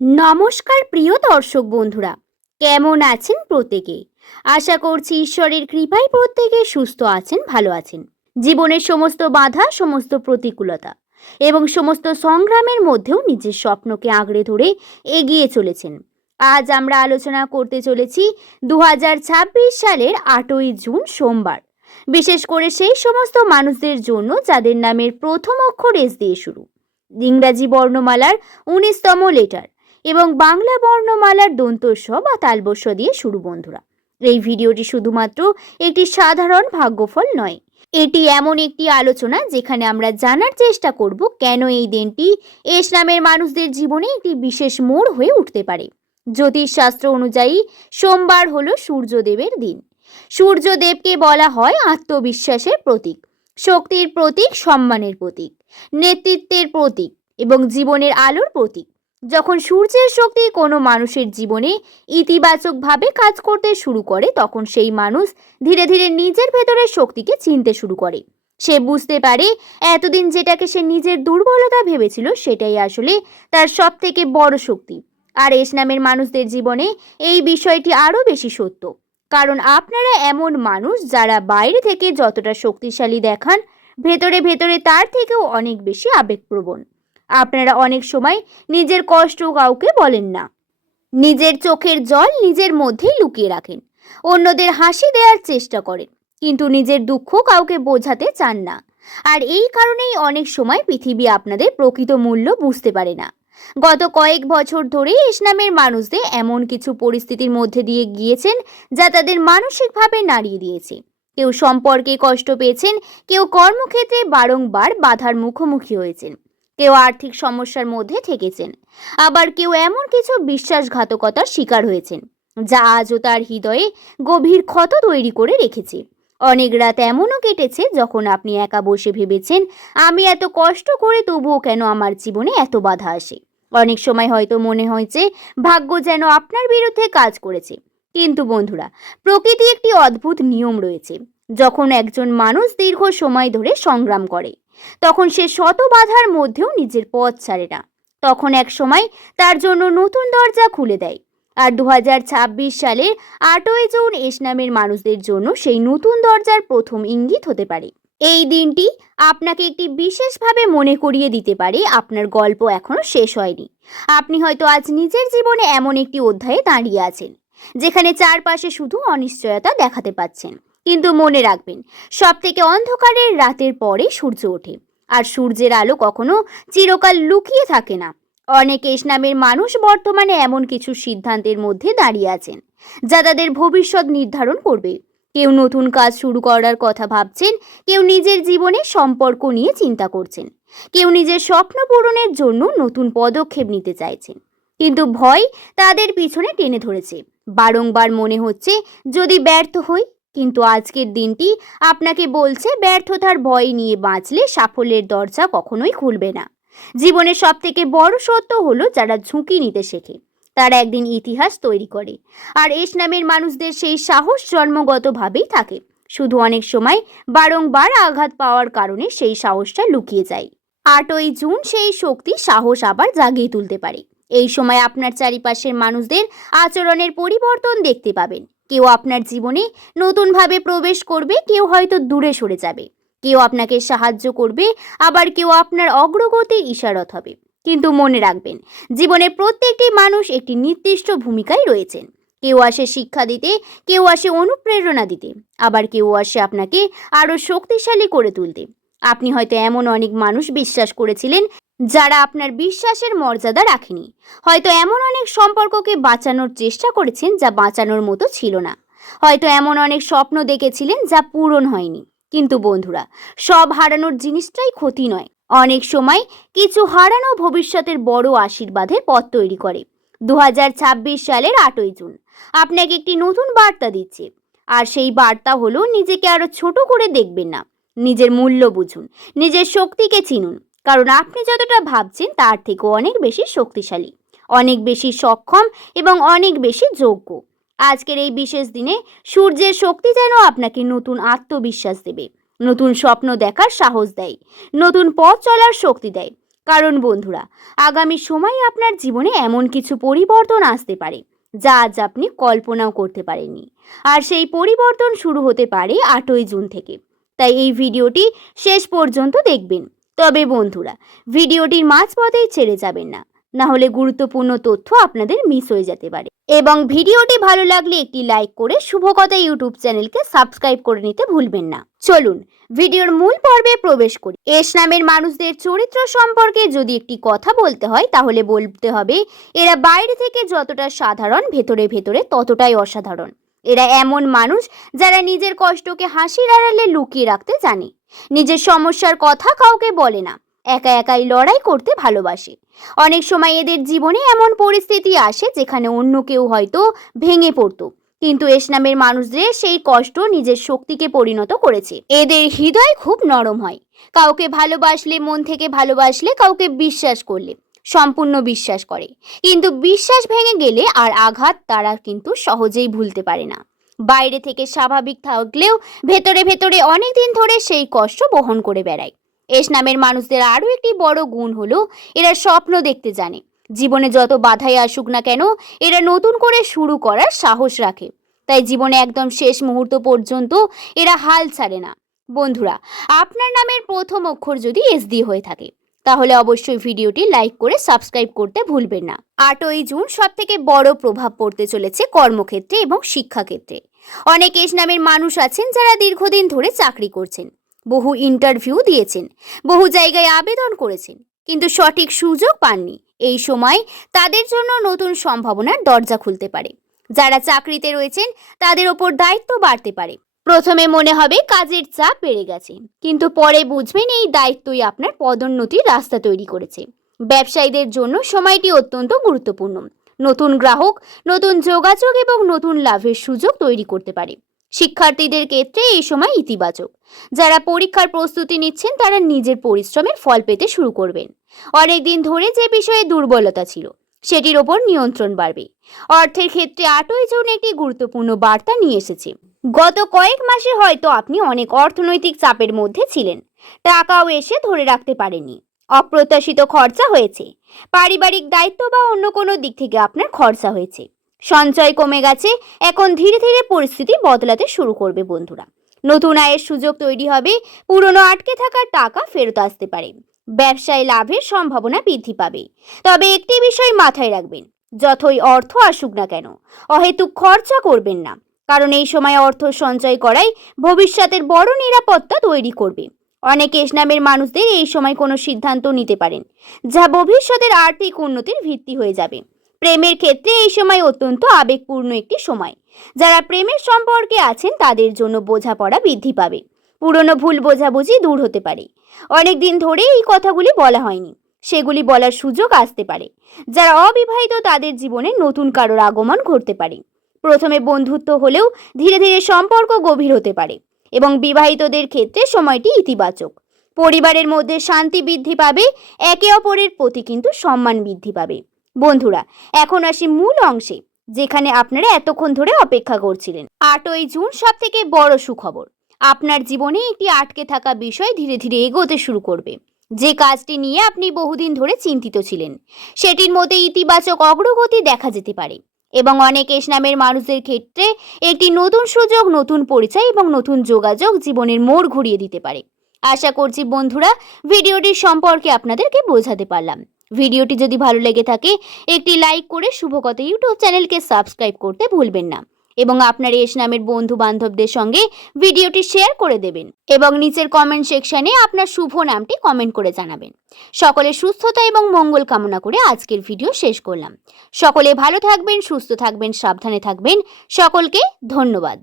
নমস্কার প্রিয় দর্শক বন্ধুরা, কেমন আছেন প্রত্যেকে? আশা করছি ঈশ্বরের কৃপায় প্রত্যেকে সুস্থ আছেন, ভালো আছেন। জীবনের সমস্ত বাধা, সমস্ত প্রতিকূলতা এবং সমস্ত সংগ্রামের মধ্যেও নিজের স্বপ্নকে আঁকড়ে ধরে এগিয়ে চলেছেন। আজ আমরা আলোচনা করতে চলেছি 2026 সালের 8ই জুন সোমবার, বিশেষ করে সেই সমস্ত মানুষদের জন্য যাদের নামের প্রথম অক্ষর এস দিয়ে শুরু, ইংরাজি বর্ণমালার 19তম লেটার এবং বাংলা বর্ণমালার দন্তস্ব বা তালবস্য দিয়ে শুরু। বন্ধুরা, এই ভিডিওটি শুধুমাত্র একটি সাধারণ ভাগ্যফল নয়, এটি এমন একটি আলোচনা যেখানে আমরা জানার চেষ্টা করব কেন এই দিনটি এস নামের মানুষদের জীবনে একটি বিশেষ মোড় হয়ে উঠতে পারে। জ্যোতিষশাস্ত্র অনুযায়ী সোমবার হলো সূর্যদেবের দিন। সূর্যদেবকে বলা হয় আত্মবিশ্বাসের প্রতীক, শক্তির প্রতীক, সম্মানের প্রতীক, নেতৃত্বের প্রতীক এবং জীবনের আলোর প্রতীক। যখন সূর্যের শক্তি কোনো মানুষের জীবনে ইতিবাচকভাবে কাজ করতে শুরু করে, তখন সেই মানুষ ধীরে ধীরে নিজের ভেতরের শক্তিকে চিনতে শুরু করে। সে বুঝতে পারে এতদিন যেটাকে সে নিজের দুর্বলতা ভেবেছিল সেটাই আসলে তার সব থেকে বড় শক্তি। আর এস নামের মানুষদের জীবনে এই বিষয়টি আরও বেশি সত্য, কারণ আপনারা এমন মানুষ যারা বাইরে থেকে যতটা শক্তিশালী দেখান, ভেতরে ভেতরে তার থেকেও অনেক বেশি আবেগপ্রবণ। আপনারা অনেক সময় নিজের কষ্ট কাউকে বলেন না, নিজের চোখের জল নিজের মধ্যেই লুকিয়ে রাখেন, অন্যদের হাসি দেওয়ার চেষ্টা করেন, কিন্তু নিজের দুঃখ কাউকে বোঝাতে চান না। আর এই কারণেই অনেক সময় পৃথিবী আপনাদের প্রকৃত মূল্য বুঝতে পারে না। গত কয়েক বছর ধরে এস নামের মানুষদের এমন কিছু পরিস্থিতির মধ্যে দিয়ে গিয়েছেন যা তাদের মানসিকভাবে নাড়িয়ে দিয়েছে। কেউ সম্পর্কে কষ্ট পেয়েছেন, কেউ কর্মক্ষেত্রে বারংবার বাধার মুখোমুখি হয়েছেন, কেউ আর্থিক সমস্যার মধ্যে থেকেছেন, আবার কেউ এমন কিছু বিশ্বাসঘাতকতার শিকার হয়েছেন যা আজও তার হৃদয়ে গভীর ক্ষত তৈরি করে রেখেছে। অনেক রাত এমনও কেটেছে যখন আপনি একা বসে ভেবেছেন, আমি এত কষ্ট করে তবুও কেন আমার জীবনে এত বাধা আসে। অনেক সময় হয়তো মনে হয়েছে ভাগ্য যেন আপনার বিরুদ্ধে কাজ করেছে। কিন্তু বন্ধুরা, প্রকৃতি একটি অদ্ভুত নিয়ম রয়েছে। যখন একজন মানুষ দীর্ঘ সময় ধরে সংগ্রাম করে, তখন সে শত বাধার মধ্যেও নিজের পথ ছাড়ে না। তখন এক সময় তার জন্য নতুন দরজা খুলে দেয়। আর 2026 সালের 8ই জুন এস নামের মানুষদের জন্য সেই নতুন দরজার প্রথম ইঙ্গিত হতে পারে। এই দিনটি আপনাকে একটি বিশেষভাবে মনে করিয়ে দিতে পারে আপনার গল্প এখনো শেষ হয়নি। আপনি হয়তো আজ নিজের জীবনে এমন একটি অধ্যায়ে দাঁড়িয়ে আছেন যেখানে চারপাশে শুধু অনিশ্চয়তা দেখাতে পাচ্ছেন। কিন্তু মনে রাখবেন, সব থেকে অন্ধকারের রাতের পরে সূর্য ওঠে, আর সূর্যের আলো কখনো চিরকাল লুকিয়ে থাকে না। অনেক এস নামের মানুষ বর্তমানে এমন কিছু সিদ্ধান্তের মধ্যে দাঁড়িয়ে আছেন যা তাদের ভবিষ্যৎ নির্ধারণ করবে। কেউ নতুন কাজ শুরু করার কথা ভাবছেন, কেউ নিজের জীবনে সম্পর্ক নিয়ে চিন্তা করছেন, কেউ নিজের স্বপ্ন পূরণের জন্য নতুন পদক্ষেপ নিতে চাইছেন। কিন্তু ভয় তাদের পিছনে টেনে ধরেছে। বারংবার মনে হচ্ছে যদি ব্যর্থ হই। কিন্তু আজকের দিনটি আপনাকে বলছে ব্যর্থতার ভয় নিয়ে বাঁচলে সাফল্যের দরজা কখনোই খুলবে না। জীবনের সব থেকে বড় সত্য হলো, যারা ঝুঁকি নিতে শেখে তারা একদিন ইতিহাস তৈরি করে। আর এস নামের মানুষদের সেই সাহস জন্মগতভাবেই থাকে, শুধু অনেক সময় বারংবার আঘাত পাওয়ার কারণে সেই সাহসটা লুকিয়ে যায়। 8ই জুন সেই শক্তি, সাহস আবার জাগিয়ে তুলতে পারে। এই সময় আপনার চারিপাশের মানুষদের আচরণের পরিবর্তন দেখতে পাবেন। কেউ আপনার জীবনে নতুনভাবে প্রবেশ করবে, কেউ হয়তো দূরে সরে যাবে, কেউ আপনাকে সাহায্য করবে, আবার কেউ আপনার অগ্রগতির ইশারত হবে। কিন্তু মনে রাখবেন, জীবনে প্রত্যেকটি মানুষ একটি নির্দিষ্ট ভূমিকায় রয়েছেন। কেউ আসে শিক্ষা দিতে, কেউ আসে অনুপ্রেরণা দিতে, আবার কেউ আসে আপনাকে আরো শক্তিশালী করে তুলতে। আপনি হয়তো এমন অনেক মানুষ বিশ্বাস করেছিলেন যারা আপনার বিশ্বাসের মর্যাদা রাখেনি। হয়তো এমন অনেক সম্পর্ককে বাঁচানোর চেষ্টা করেছেন যা বাঁচানোর মতো ছিল না। হয়তো এমন অনেক স্বপ্ন দেখেছিলেন যা পূরণ হয়নি। কিন্তু বন্ধুরা, সব হারানোর জিনিসটাই ক্ষতি নয়। অনেক সময় কিছু হারানো ভবিষ্যতের বড় আশীর্বাদের পথ তৈরি করে। 2026 সালের 8ই জুন আপনাকে একটি নতুন বার্তা দিচ্ছে। আর সেই বার্তা হলো, নিজেকে আরো ছোট করে দেখবেন না। নিজের মূল্য বুঝুন, নিজের শক্তিকে চিনুন, কারণ আপনি যতটা ভাবছেন তার থেকে অনেক বেশি শক্তিশালী, অনেক বেশি সক্ষম এবং অনেক বেশি যোগ্য। আজকের এই বিশেষ দিনে সূর্যের শক্তি যেন আপনাকে নতুন আত্মবিশ্বাস দেবে, নতুন স্বপ্ন দেখার সাহস দেয়, নতুন পথ চলার শক্তি দেয়। কারণ বন্ধুরা, আগামী সময়ে আপনার জীবনে এমন কিছু পরিবর্তন আসতে পারে যা আজ আপনি কল্পনাও করতে পারেননি। আর সেই পরিবর্তন শুরু হতে পারে 8ই জুন থেকে। তাই এই ভিডিওটি শেষ পর্যন্ত দেখবেন। তবে বন্ধুরা, ভিডিওটির মাঝপথেই ছেড়ে যাবেন না, না হলে গুরুত্বপূর্ণ তথ্য আপনাদের মিস হয়ে যেতে পারে। এবং ভিডিওটি ভালো লাগলে একটি লাইক করে শুভকথা ইউটিউব চ্যানেলকে সাবস্ক্রাইব করে নিতে ভুলবেন না। চলুন ভিডিওর মূল পর্বে প্রবেশ করি। এস নামের মানুষদের চরিত্র সম্পর্কে যদি একটি কথা বলতে হয় তাহলে বলতে হবে, এরা বাইরে থেকে যতটা সাধারণ, ভেতরে ভেতরে ততটাই অসাধারণ। এরা এমন মানুষ যারা নিজের কষ্টকে হাসির আড়ালে লুকিয়ে রাখতে জানে, নিজের সমস্যার কথা কাউকে বলে না, একা একাই লড়াই করতে ভালোবাসে। অনেক সময় এদের জীবনে এমন পরিস্থিতি আসে যেখানে অন্য কেউ হয়তো ভেঙে পড়তো, কিন্তু এস নামের মানুষদের সেই কষ্ট নিজের শক্তিকে পরিণত করেছে। এদের হৃদয় খুব নরম হয়। কাউকে ভালোবাসলে, মন থেকে ভালোবাসলে, কাউকে বিশ্বাস করলে সম্পূর্ণ বিশ্বাস করে, কিন্তু বিশ্বাস ভেঙে গেলে আর আঘাত তারা কিন্তু সহজেই ভুলতে পারে না। বাইরে থেকে স্বাভাবিক থাকলেও ভেতরে ভেতরে অনেক দিন ধরে সেই কষ্ট বহন করে বেড়ায়। এস নামের মানুষদের আরও একটি বড় গুণ হলো, এরা স্বপ্ন দেখতে জানে। জীবনে যত বাধাই আসুক না কেন, এরা নতুন করে শুরু করার সাহস রাখে। তাই জীবনে একদম শেষ মুহূর্ত পর্যন্ত এরা হাল ছাড়ে না। বন্ধুরা, আপনার নামের প্রথম অক্ষর যদি এস দিয়ে হয়ে থাকে তাহলে অবশ্যই ভিডিওটি লাইক করে সাবস্ক্রাইব করতে ভুলবেন না। 8ই জুন সব থেকে বড় প্রভাব পড়তে চলেছে কর্মক্ষেত্রে এবং শিক্ষাক্ষেত্রে। অনেক এস নামের মানুষ আছেন যারা দীর্ঘদিন ধরে চাকরি করছেন, বহু ইন্টারভিউ দিয়েছেন, বহু জায়গায় আবেদন করেছেন, কিন্তু সঠিক সুযোগ পাননি। এই সময় তাদের জন্য নতুন সম্ভাবনার দরজা খুলতে পারে। যারা চাকরিতে রয়েছেন তাদের ওপর দায়িত্ব বাড়তে পারে। প্রথমে মনে হবে কাজের চাপ বেড়ে গেছে, কিন্তু পরে বুঝবেন এই দায়িত্বই আপনার পদোন্নতির রাস্তা তৈরি করেছে। ব্যবসায়ীদের জন্য সময়টি অত্যন্ত গুরুত্বপূর্ণ। নতুন গ্রাহক, নতুন যোগাযোগ এবং নতুন লাভের সুযোগ তৈরি করতে পারে। শিক্ষার্থীদের ক্ষেত্রে এই সময় ইতিবাচক। যারা পরীক্ষার প্রস্তুতি নিচ্ছেন তারা নিজের পরিশ্রমের ফল পেতে শুরু করবেন। অনেকদিন ধরে যে বিষয়ে দুর্বলতা ছিল সেটির ওপর নিয়ন্ত্রণ বাড়বে। অর্থের ক্ষেত্রে 8ই জুন একটি গুরুত্বপূর্ণ বার্তা নিয়ে এসেছে। গত কয়েক মাসে হয়তো আপনি অনেক অর্থনৈতিক চাপের মধ্যে ছিলেন, টাকাও এসে ধরে রাখতে পারেননি, অপ্রত্যাশিত খরচা হয়েছে, পারিবারিক দায়িত্ব বা অন্য কোনো দিক থেকে আপনার খরচা হয়েছে, সঞ্চয় কমে গেছে। এখন ধীরে ধীরে পরিস্থিতি বদলাতে শুরু করবে বন্ধুরা। নতুন আয়ের সুযোগ তৈরি হবে, পুরনো আটকে থাকা টাকা ফেরত আসতে পারে, ব্যবসায় লাভের সম্ভাবনা বৃদ্ধি পাবে। তবে একটি বিষয় মাথায় রাখবেন, যতই অর্থ আসুক না কেন অহেতুক খরচা করবেন না, কারণ এই সময় অর্থ সঞ্চয় করাই ভবিষ্যতের বড় নিরাপত্তা তৈরি করবে। অনেক এস নামের মানুষদের এই সময় কোনো সিদ্ধান্ত নিতে পারেন যা ভবিষ্যতের আর্থিক উন্নতির ভিত্তি হয়ে যাবে। প্রেমের ক্ষেত্রে এই সময় অত্যন্ত আবেগপূর্ণ একটি সময়। যারা প্রেমের সম্পর্কে আছেন তাদের জন্য বোঝাপড়া বৃদ্ধি পাবে, পুরনো ভুল বোঝাবুঝি দূর হতে পারে। অনেক দিন ধরে এই কথাগুলি বলা হয়নি, সেগুলি বলার সুযোগ আসতে পারে। যারা অবিবাহিত তাদের জীবনে নতুন কারোর আগমন ঘটতে পারে। প্রথমে বন্ধুত্ব হলেও ধীরে ধীরে সম্পর্ক গভীর হতে পারে, এবং বিবাহিতদের ক্ষেত্রে সময়টি ইতিবাচক। পরিবারের মধ্যে শান্তি বৃদ্ধি পাবে, একে অপরের প্রতি কিন্তু সম্মান বৃদ্ধি পাবে। বন্ধুরা, এখন আসি মূল অংশে, যেখানে আপনারা এতক্ষণ ধরে অপেক্ষা করছিলেন। 8ই জুন সব থেকে বড় সুখবর, আপনার জীবনে একটি আটকে থাকা বিষয় ধীরে ধীরে এগোতে শুরু করবে। যে কাজটি নিয়ে আপনি বহুদিন ধরে চিন্তিত ছিলেন সেটির মধ্যে ইতিবাচক অগ্রগতি দেখা যেতে পারে, এবং অনেক এস নামের মানুষদের ক্ষেত্রে একটি নতুন সুযোগ, নতুন পরিচয় এবং নতুন যোগাযোগ জীবনের মোড় ঘুরিয়ে দিতে পারে। আশা করছি বন্ধুরা ভিডিওটির সম্পর্কে আপনাদেরকে বোঝাতে পারলাম। ভিডিওটি যদি ভালো লেগে থাকে একটি লাইক করে শুভকথা ইউটিউব চ্যানেলকে সাবস্ক্রাইব করতে ভুলবেন না, এবং আপনার এস নামের বন্ধু বান্ধবদের সঙ্গে ভিডিওটি শেয়ার করে দেবেন, এবং নিচের কমেন্ট সেকশনে আপনার শুভ নামটি কমেন্ট করে জানাবেন। সকলের সুস্থতা এবং মঙ্গল কামনা করে আজকের ভিডিও শেষ করলাম। সকলে ভালো থাকবেন, সুস্থ থাকবেন, সাবধানে থাকবেন। সকলকে ধন্যবাদ।